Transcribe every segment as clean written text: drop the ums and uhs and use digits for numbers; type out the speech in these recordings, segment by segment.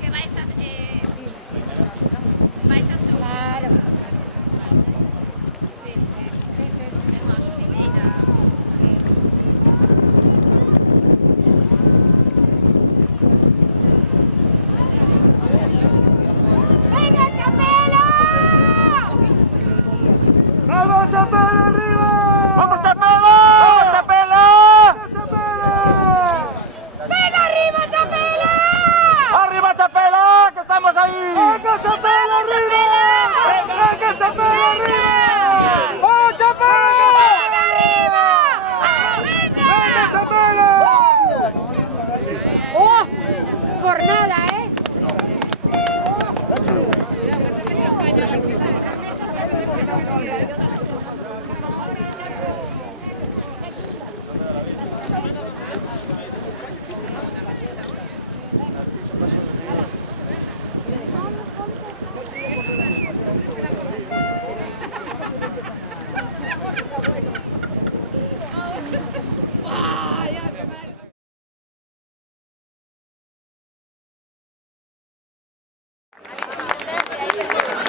Que vais a sumar. Sí, tenemos Oliveira. ¡Venga, Chapela! ¡Vamos, Chapela, arriba! ¡Vamos, Chapela! ¡Vamos, Chapela! ¡Venga, arriba, Chapela! ¡Arriba, Chapela! ¡Que estamos ahí! ¡Venga, Chapela, arriba! ¡Venga, Chapela, arriba! ¡Vamos, Chapela! ¡Venga, arriba! ¡Venga, Chapela! ¡Oh! Por nada, ¿eh?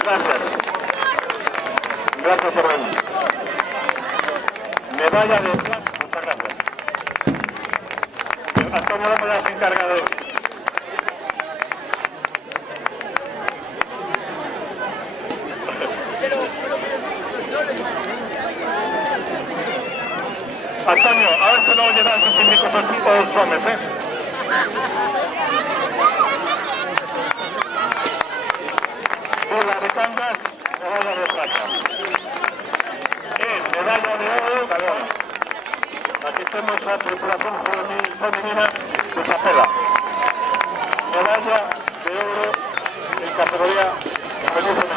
Gracias. Gracias, Ferran. Medalla de plata. Muchas gracias. Antonio López ya se encarga de... Antonio, a ver si no llevan sus indicos os homes, ¿eh? Bola de cangas, medalla de plata. Medalla de oro, galón. Asistemos a tripulación femenina de Chapela. Medalla de oro en categoría femenina.